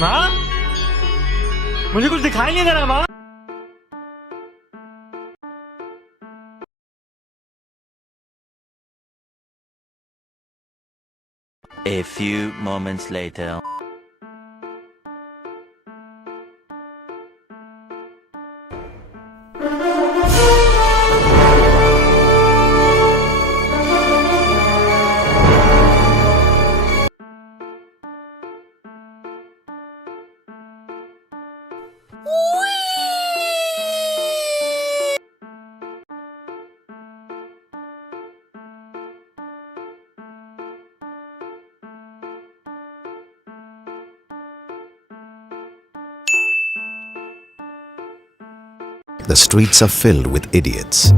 माँ, मुझे कुछ दिखाई नहीं दे रहा माँ। A few moments later. The streets are filled with idiots.